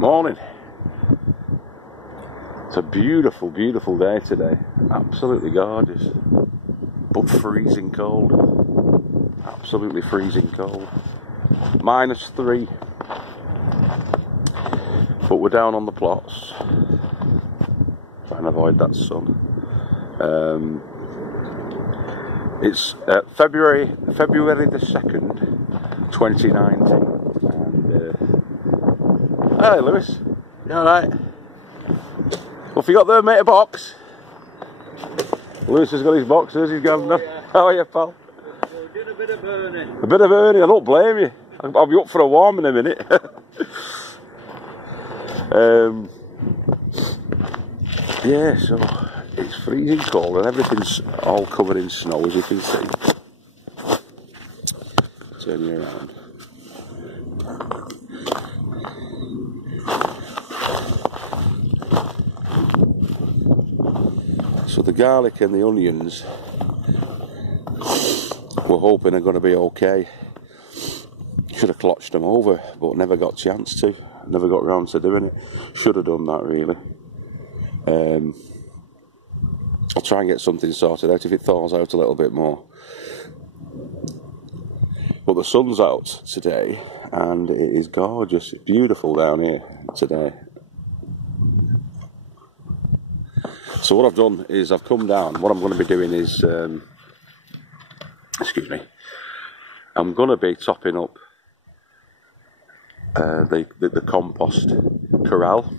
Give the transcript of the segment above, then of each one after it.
Morning. It's a beautiful, beautiful day today. Absolutely gorgeous. But freezing cold. Absolutely freezing cold. -3. But we're down on the plots. Try and avoid that sun. It's February the 2nd, 2019. And hey Lewis, you alright? What have you got there, mate? A box? Lewis has got his boxes, he's gone. Yeah. How are you, pal? We're doing a bit of burning. A bit of burning, I don't blame you. I'll be up for a warm in a minute. Yeah, so it's freezing cold and everything's all covered in snow, as you can see. Turn you around. So the garlic and the onions, we're hoping are going to be okay. Should have clutched them over, but never got a chance to. Never got round to doing it. Should have done that, really. I'll try and get something sorted out if it thaws out a little bit more. But the sun's out today, and it is gorgeous. It's beautiful down here today. So what I've done is I've come down. What I'm going to be doing is, excuse me, I'm going to be topping up the compost corral.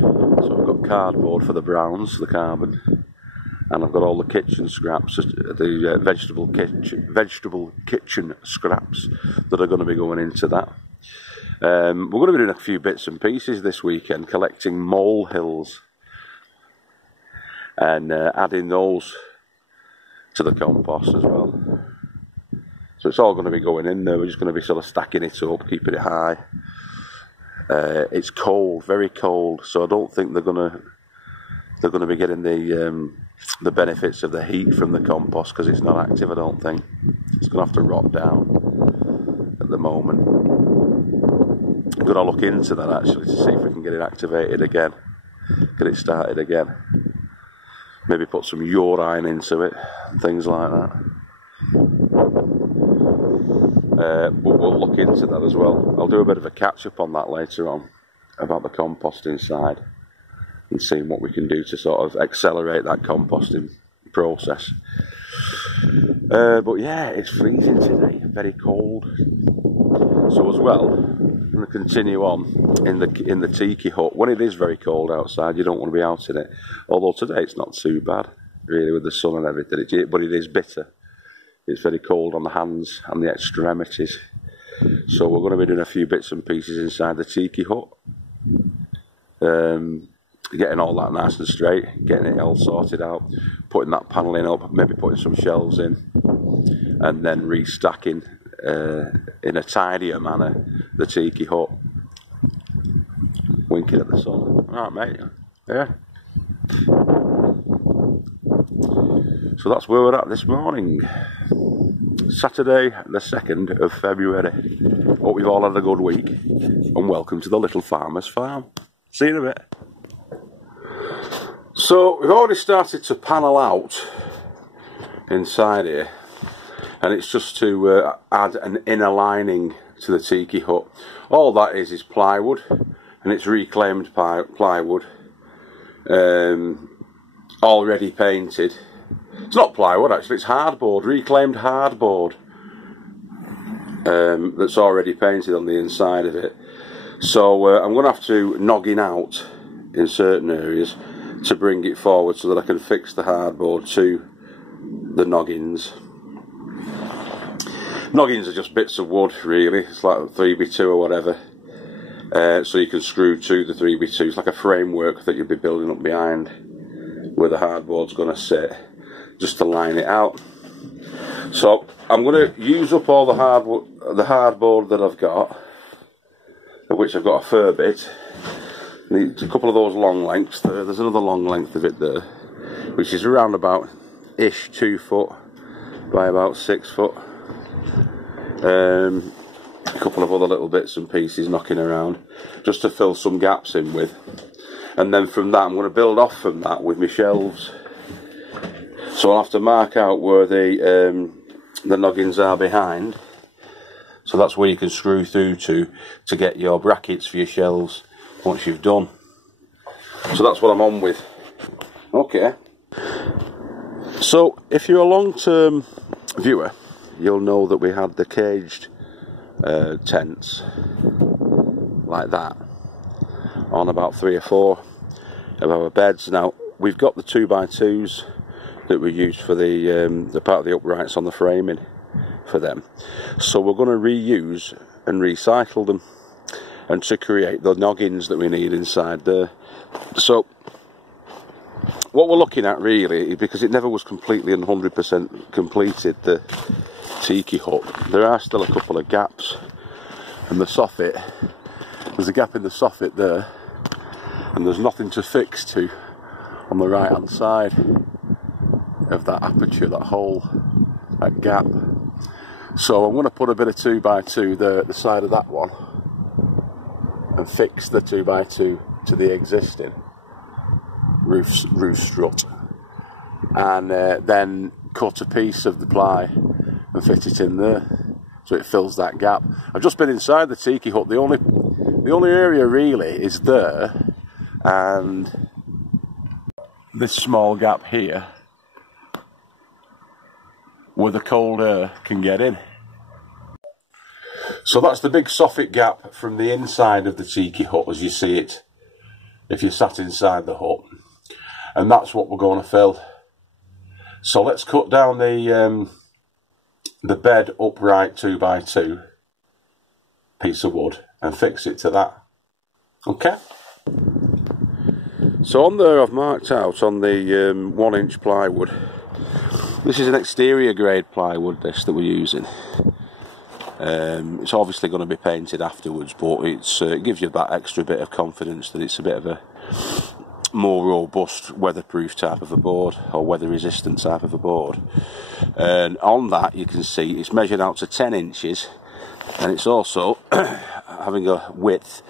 So I've got cardboard for the browns, the carbon, and I've got all the kitchen scraps, the vegetable kitchen scraps that are going to be going into that. We're going to be doing a few bits and pieces this weekend, collecting molehills and adding those to the compost as well. So it's all going to be going in there. We're just going to be sort of stacking it up, keeping it high. It's cold, very cold, so I don't think they're going to be getting the benefits of the heat from the compost because it's not active. I don't think it's going to have to rot down at the moment. I'm going to look into that actually to see if we can get it activated again, get it started again. Maybe put some urine into it, things like that. But we'll look into that as well. I'll do a bit of a catch-up on that later on, about the composting side, and seeing what we can do to sort of accelerate that composting process. But yeah, it's freezing today, very cold. So as well, I'm going to continue on in the Tiki Hut. When it is very cold outside, you don't want to be out in it. Although today it's not too bad, really, with the sun and everything. But it is bitter. It's very cold on the hands and the extremities. So we're going to be doing a few bits and pieces inside the Tiki Hut. Getting all that nice and straight, getting it all sorted out, putting that panelling up, maybe putting some shelves in, and then restacking in a tidier manner the Tiki Hut. Winking at the sun. Alright, mate. Yeah. So that's where we're at this morning. Saturday the 2nd of February. Hope you've all had a good week, and welcome to the Little Farmer's Farm. See you in a bit. So we've already started to panel out inside here, and it's just to add an inner lining to the Tiki Hut. All that is plywood, and it's reclaimed plywood, already painted. It's not plywood actually, it's hardboard, reclaimed hardboard, that's already painted on the inside of it. So I'm going to have to noggin out in certain areas to bring it forward so that I can fix the hardboard to the noggins. Noggins are just bits of wood really, it's like 3x2 or whatever. So you can screw to the 3x2, it's like a framework that you'll be building up behind where the hardboard's going to sit, just to line it out. So I'm going to use up all the hardboard that I've got, of which I've got a fair bit. Need a couple of those long lengths there. There's another long length of it there, which is around about 2 foot by about 6 foot. a couple of other little bits and pieces knocking around, just to fill some gaps in with. And then from that, I'm going to build off from that with my shelves. So I'll have to mark out where the noggins are behind. So that's where you can screw through to get your brackets for your shelves once you've done. So that's what I'm on with. Okay. So if you're a long-term viewer, you'll know that we had the caged tents like that on about 3 or 4 of our beds. Now we've got the 2x2s that we used for the part of the uprights on the framing for them, so we're going to reuse and recycle them and to create the noggins that we need inside there. So what we're looking at really, because it never was completely and 100% completed, the Tikki Hut, there are still a couple of gaps, and the soffit, there's a gap in the soffit there, and there's nothing to fix to on the right hand side of that aperture, that hole, that gap. So I'm going to put a bit of 2x2 there at the side of that one and fix the 2x2 to the existing roof strut, and then cut a piece of the ply and fit it in there so it fills that gap. I've just been inside the Tikki Hut. The only area really is there and this small gap here where the cold air can get in. So that's the big soffit gap from the inside of the Tikki Hut as you see it if you're sat inside the hut, and that's what we're going to fill. So let's cut down the bed upright 2x2 piece of wood and fix it to that. Okay. So on there I've marked out on the 1-inch plywood. This is an exterior grade plywood, this, that we're using. It's obviously going to be painted afterwards, but it gives you that extra bit of confidence that it's a bit of a more robust, weatherproof type of a board, or weather resistant type of a board. And on that you can see it's measured out to 10 inches, and it's also having a width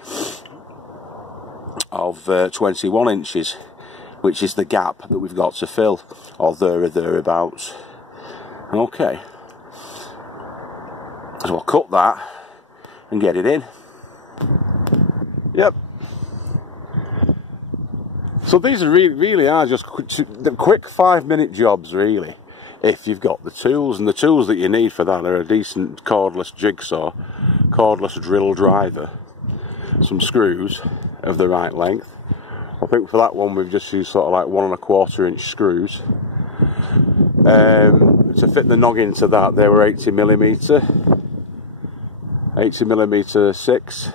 of 21 inches, which is the gap that we've got to fill, or thereabouts. Okay, so I'll cut that and get it in. Yep. So these are really are just quick 5-minute jobs really, if you've got the tools, and the tools that you need for that are a decent cordless jigsaw, cordless drill driver, some screws of the right length. I think for that one we've just used sort of like 1 1/4 inch screws. To fit the noggin to that, they were 80mm 6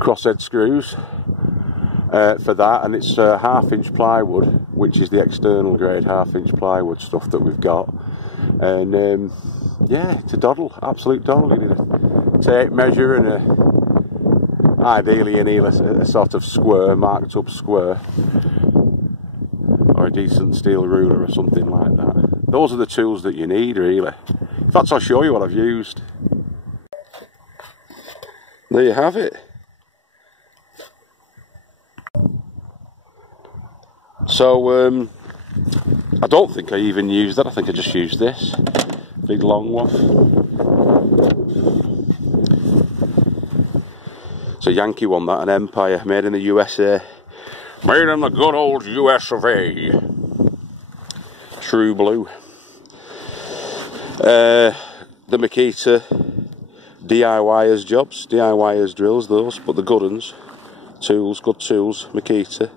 crosshead screws for that, and it's 1/2 inch plywood, which is the external grade 1/2 inch plywood stuff that we've got. And yeah, it's a doddle, absolute doddle. You need a tape measure and ideally you need a sort of square, marked up square, or a decent steel ruler or something like that. Those are the tools that you need really. In fact, I'll show you what I've used. There you have it. So I don't think I even used that. I think I just used this big long one. It's a Yankee one, that, an Empire, made in the USA. Made in the good old US of A. True blue. The Makita DIYers jobs, DIYers drills, those, but the good ones. Tools, good tools, Makita.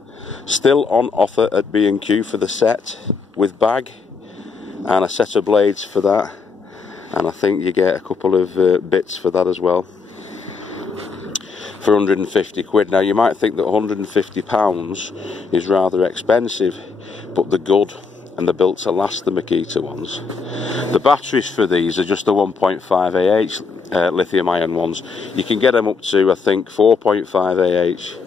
Still on offer at B&Q for the set with bag and a set of blades for that, and I think you get a couple of bits for that as well for 150 quid. Now you might think that £150 is rather expensive, but they're good and they're built to last, the Makita ones. The batteries for these are just the 1.5 AH lithium ion ones. You can get them up to I think 4.5 AH,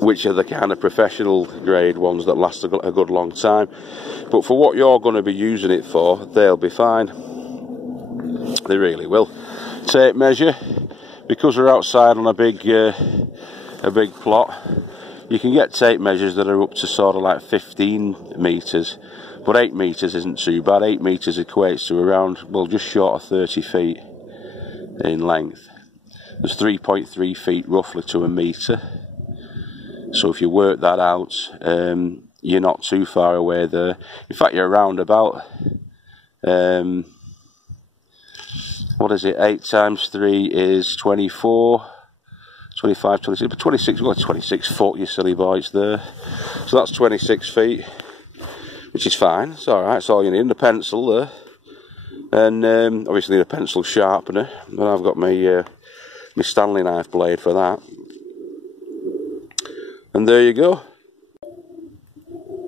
which are the kind of professional grade ones that last a good long time, but for what you're going to be using it for, they'll be fine. They really will. Tape measure, because we're outside on a big plot. You can get tape measures that are up to sort of like 15 metres, but 8 metres isn't too bad. 8 metres equates to around, well, just short of 30 feet in length. There's 3.3 feet roughly to a metre. So if you work that out, you're not too far away there. In fact, you're around about, what is it, 8 times 3 is 24, 25, 26, but 26, well, 26 foot, you silly boy, it's there. So that's 26 feet, which is fine, it's alright, it's all you need. And a pencil there, and obviously need a pencil sharpener, but I've got my Stanley knife blade for that. And there you go.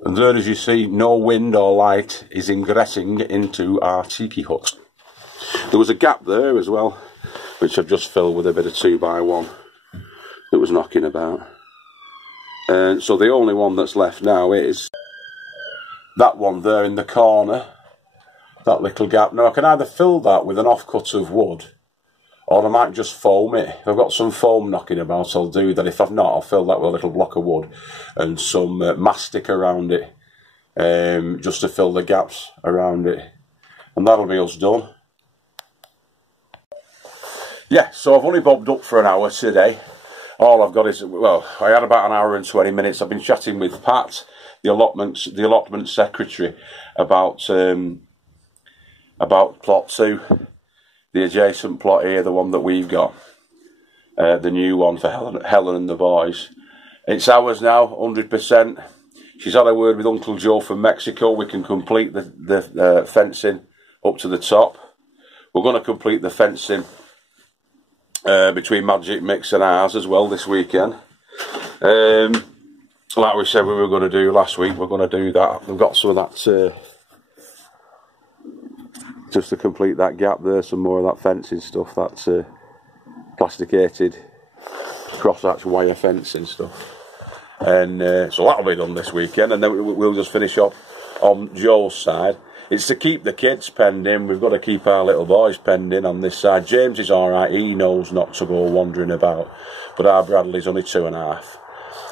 And there, as you see, no wind or light is ingressing into our Tikki hut. There was a gap there as well, which I've just filled with a bit of 2x1 that was knocking about. And so the only one that's left now is that one there in the corner, that little gap. Now I can either fill that with an offcut of wood, or I might just foam it. If I've got some foam knocking about, I'll do that. If I've not, I'll fill that with a little block of wood and some mastic around it, just to fill the gaps around it. And that'll be us done. Yeah, so I've only bobbed up for an hour today. All I've got is, well, I had about an hour and 20 minutes. I've been chatting with Pat, the allotment secretary, about plot 2. The adjacent plot here, the one that we've got, the new one for Helen and the boys. It's ours now, 100%. She's had a word with Uncle Joe from Mexico. We can complete the fencing up to the top. We're going to complete the fencing between Magic Mix and ours as well this weekend. Like we said we were going to do last week, we're going to do that. We've got some of that... just to complete that gap there, some more of that fencing stuff, that's plasticated cross-hatch wire fencing stuff. And so that'll be done this weekend, and then we'll just finish up on Joe's side. It's to keep the kids penned in. We've got to keep our little boys penned in on this side. James is alright, he knows not to go wandering about, but our Bradley's only 2.5,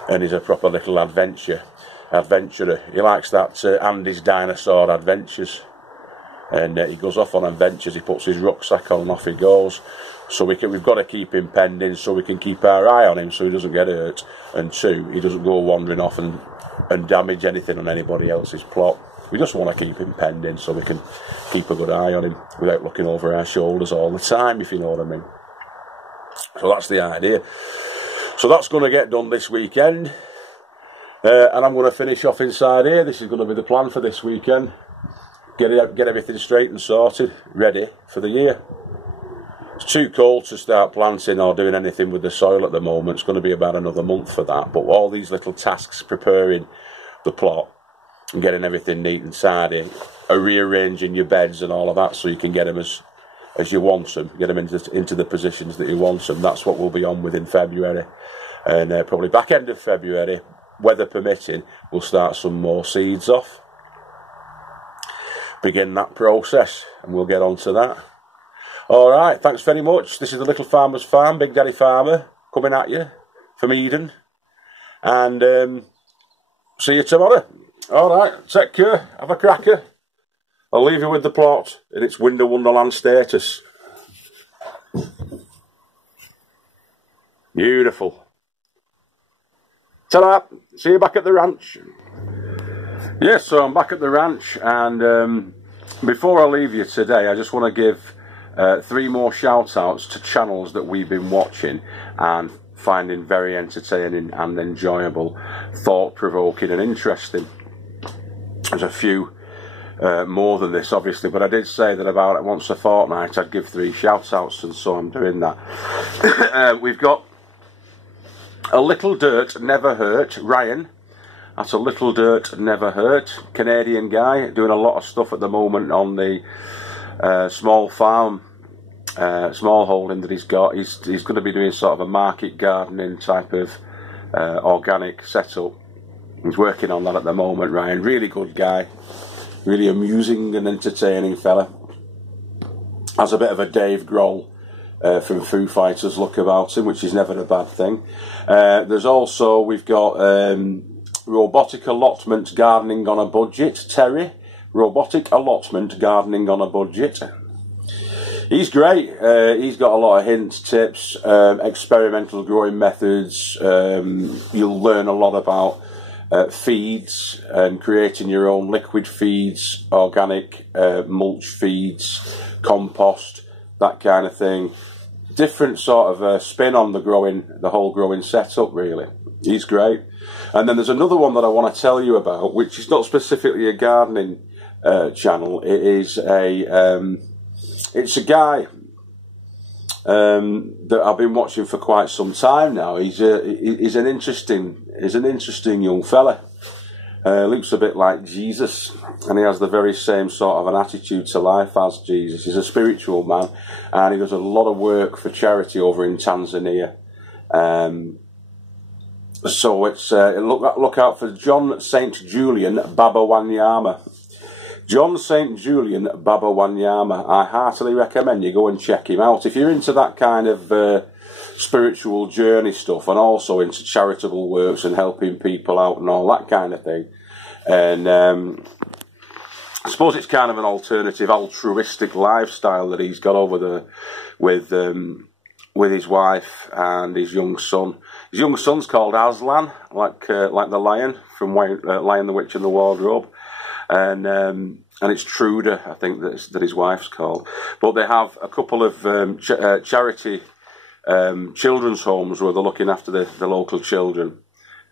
and he's a proper little adventurer. He likes that Andy's Dinosaur Adventures. And he goes off on adventures. He puts his rucksack on and off he goes. So we've got to keep him penned in so we can keep our eye on him so he doesn't get hurt, and 2, he doesn't go wandering off and damage anything on anybody else's plot. We just want to keep him penned in so we can keep a good eye on him without looking over our shoulders all the time, if you know what I mean. So that's the idea. So that's going to get done this weekend, and I'm going to finish off inside here. This is going to be the plan for this weekend. Get everything straight and sorted, ready for the year. It's too cold to start planting or doing anything with the soil at the moment. It's going to be about another month for that. But all these little tasks, preparing the plot and getting everything neat and tidy, rearranging your beds and all of that so you can get them as you want them, get them into the positions that you want them. That's what we'll be on with in February. And probably back end of February, weather permitting, we'll start some more seeds off. Begin that process, and we'll get on to that. Alright, thanks very much. This is the Little Farmer's Farm, Big Daddy Farmer, coming at you from Eden. And see you tomorrow. Alright, take care, have a cracker. I'll leave you with the plot in its Winter Wonderland status. Beautiful. Ta-da! See you back at the ranch. Yes, so I'm back at the ranch, and before I leave you today, I just want to give 3 more shout-outs to channels that we've been watching and finding very entertaining and enjoyable, thought-provoking and interesting. There's a few more than this, obviously, but I did say that about once a fortnight I'd give 3 shout-outs, and so I'm doing that. We've got A Little Dirt Never Hurt, Ryan. That's A Little Dirt Never Hurt, Canadian guy, doing a lot of stuff at the moment on the small farm, small holding that he's got. He's going to be doing sort of a market gardening type of organic setup. He's working on that at the moment, Ryan. Really good guy, really amusing and entertaining fella. has a bit of a Dave Grohl from Foo Fighters look about him, which is never a bad thing. There's also, we've got Robotic Allotment Gardening on a Budget, Terry. Robotic Allotment Gardening on a Budget. He's great. He's got a lot of hints, tips, experimental growing methods. You'll learn a lot about feeds and creating your own liquid feeds, organic mulch feeds, compost, that kind of thing. Different sort of spin on the whole growing setup, really. He's great. And then there's another one that I want to tell you about, which is not specifically a gardening channel. It is it's a guy that I've been watching for quite some time now. He's an interesting young fella. Looks a bit like Jesus, and he has the very same sort of an attitude to life as Jesus. He's a spiritual man, and he does a lot of work for charity over in Tanzania. So it's look out for John St. Julien, Babba Wanyama. John St. Julien, Babba Wanyama. I heartily recommend you go and check him out. If you're into that kind of spiritual journey stuff, and also into charitable works and helping people out and all that kind of thing. And I suppose it's kind of an alternative, altruistic lifestyle that he's got over there with his wife and his young son. His young son's called Aslan, like the lion from Lion, the Witch and the Wardrobe. And it's Truder, I think that his wife's called. But they have a couple of charity children's homes where they're looking after the local children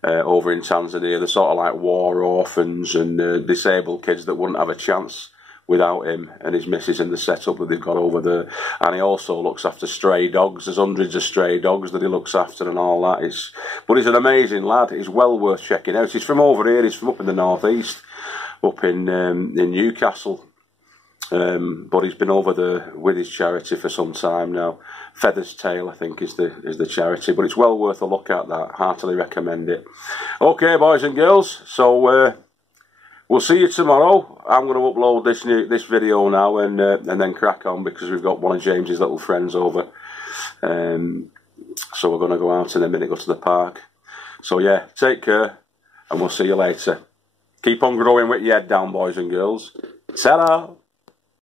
over in Tanzania. They're sort of like war orphans and disabled kids that wouldn't have a chance without him and his missus and the setup that they've got over there. And he also looks after stray dogs. There's hundreds of stray dogs that he looks after and all that. But he's an amazing lad. He's well worth checking out. He's from over here. He's from up in the northeast, up in Newcastle. But he's been over there with his charity for some time now. Feather's Tail, I think, is the charity. But it's well worth a look at that. Heartily recommend it. Okay, boys and girls. So we'll see you tomorrow. I'm going to upload this video now and then crack on, because we've got one of James's little friends over. So we're going to go out in a minute, go to the park. So yeah, take care, and we'll see you later. Keep on growing with your head down, boys and girls. Ta-da!